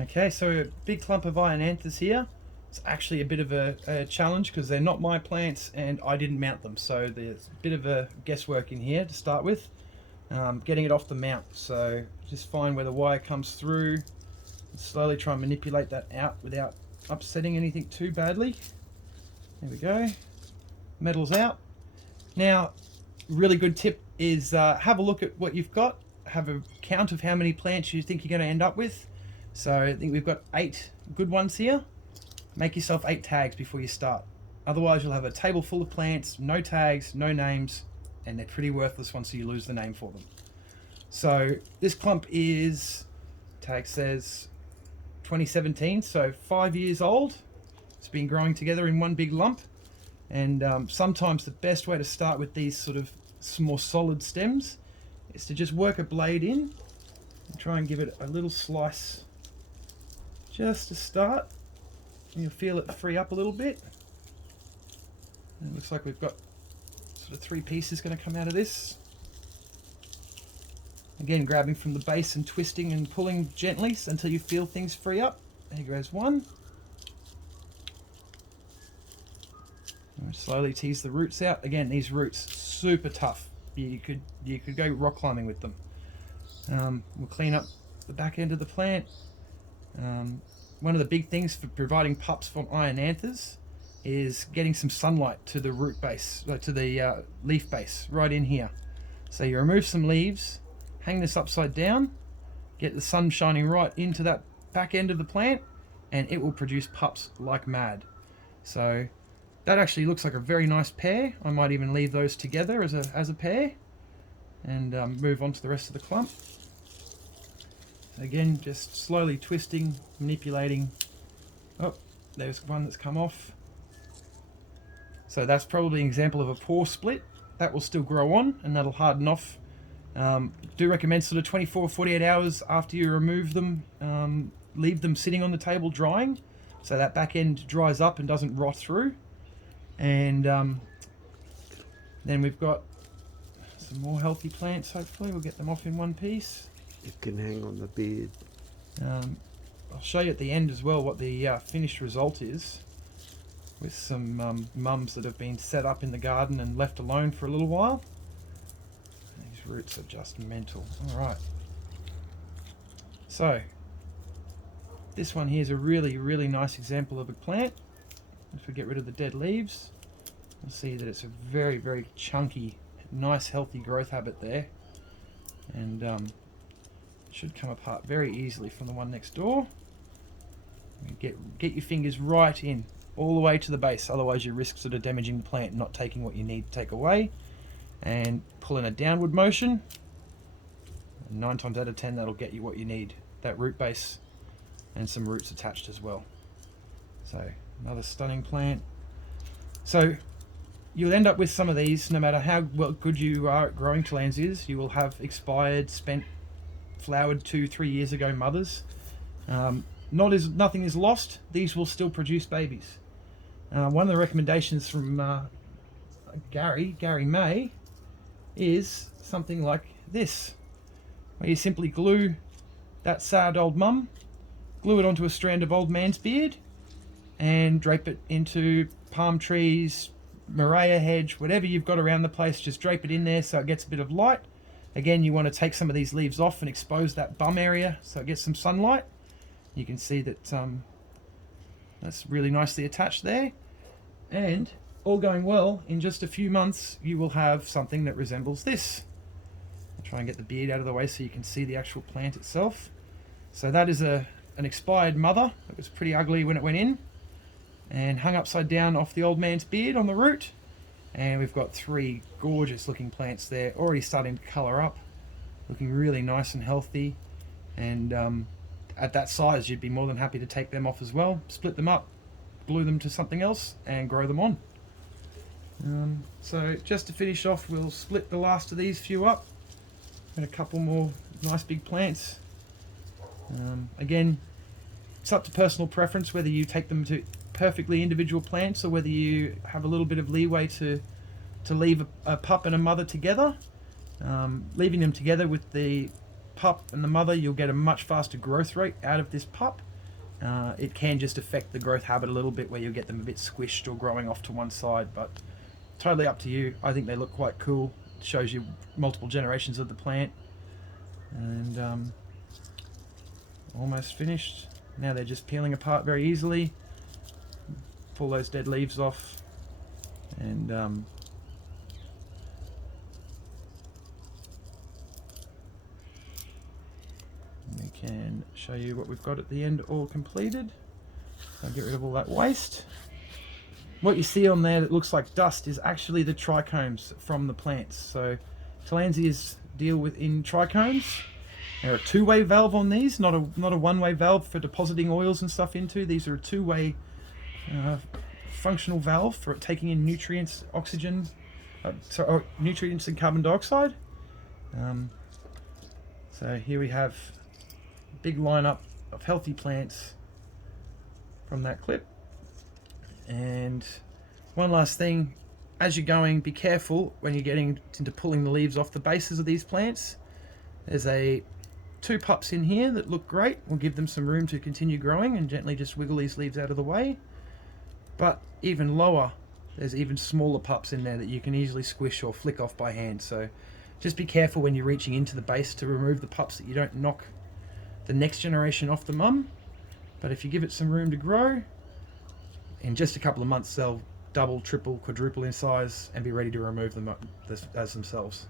Okay, so a big clump of Ionanthas here. It's actually a bit of a challenge because they're not my plants and I didn't mount them. So there's a bit of a guesswork in here to start with. Getting it off the mount. So just find where the wire comes through and slowly try and manipulate that out without upsetting anything too badly. There we go. Metal's out. Now, really good tip is have a look at what you've got. Have a count of how many plants you think you're going to end up with. So I think we've got 8 good ones here. Make yourself 8 tags before you start. Otherwise you'll have a table full of plants, no tags, no names, and they're pretty worthless once you lose the name for them. So this clump is, tag says 2017, so 5 years old. It's been growing together in one big lump. And sometimes the best way to start with these sort of more solid stems is to just work a blade in and try and give it a little slice just to start. And you'll feel it free up a little bit. And it looks like we've got sort of 3 pieces going to come out of this. Again, grabbing from the base and twisting and pulling gently until you feel things free up. There goes one. And slowly tease the roots out. Again, these roots super tough. You could go rock climbing with them. We'll clean up the back end of the plant. One of the big things for providing pups from Ionanthas is getting some sunlight to the root base, to the leaf base, right in here. So you remove some leaves, hang this upside down, get the sun shining right into that back end of the plant, and it will produce pups like mad. So that actually looks like a very nice pair. I might even leave those together as a pair and move on to the rest of the clump. Again, just slowly twisting, manipulating. Oh, there's one that's come off. So that's probably an example of a poor split. That will still grow on and that'll harden off. Do recommend sort of 24 48 hours after you remove them. Leave them sitting on the table drying so that back end dries up and doesn't rot through. And then we've got some more healthy plants. Hopefully we'll get them off in one piece. It can hang on the beard. I'll show you at the end as well what the finished result is, with some mums that have been set up in the garden and left alone for a little while. These roots are just mental. Alright, so this one here is a really nice example of a plant. If we get rid of the dead leaves, you'll see that it's a very chunky, nice healthy growth habit there, and should come apart very easily from the one next door. Get your fingers right in all the way to the base, otherwise you risk sort of damaging the plant and not taking what you need to take away. And pull in a downward motion, and 9 times out of 10 that'll get you what you need, that root base and some roots attached as well. So another stunning plant. So you'll end up with some of these, no matter how good you are at growing Tillandsias, you will have expired, spent, flowered 2-3 years ago mothers. Nothing is lost. These will still produce babies. One of the recommendations from Gary May is something like this, where you simply glue that sad old mum, glue it onto a strand of old man's beard, and drape it into palm trees, Maria hedge, whatever you've got around the place. Just drape it in there so it gets a bit of light. Again, you want to take some of these leaves off and expose that bum area so it gets some sunlight. You can see that that's really nicely attached there. And all going well, in just a few months you will have something that resembles this. I'll try and get the beard out of the way so you can see the actual plant itself. So that is an expired mother. It was pretty ugly when it went in, and hung upside down off the old man's beard on the root. And we've got 3 gorgeous looking plants there, already starting to colour up, looking really nice and healthy. And at that size you'd be more than happy to take them off as well, split them up, glue them to something else and grow them on. So just to finish off, we'll split the last of these few up and a couple more nice big plants. Again, it's up to personal preference whether you take them to perfectly individual plants or whether you have a little bit of leeway to leave a pup and a mother together. Leaving them together with the pup and the mother, you'll get a much faster growth rate out of this pup, it can just affect the growth habit a little bit, where you'll get them a bit squished or growing off to one side, but totally up to you. I think they look quite cool. It shows you multiple generations of the plant. And almost finished. Now they're just peeling apart very easily. Pull those dead leaves off, and we can show you what we've got at the end all completed. I'll get rid of all that waste. What you see on there that looks like dust is actually the trichomes from the plants. So Tillandsias deal with in trichomes. There are a two-way valve on these, not a one-way valve for depositing oils and stuff into. These are a two-way functional valve for taking in nutrients, oxygen, nutrients and carbon dioxide. So here we have a big lineup of healthy plants from that clip. And one last thing, as you're going, be careful when you're getting into pulling the leaves off the bases of these plants. There's two pups in here that look great. We'll give them some room to continue growing and gently just wiggle these leaves out of the way. But even lower, there's even smaller pups in there that you can easily squish or flick off by hand. So just be careful when you're reaching into the base to remove the pups, that you don't knock the next generation off the mum. But if you give it some room to grow, in just a couple of months they'll double, triple, quadruple in size and be ready to remove them as themselves.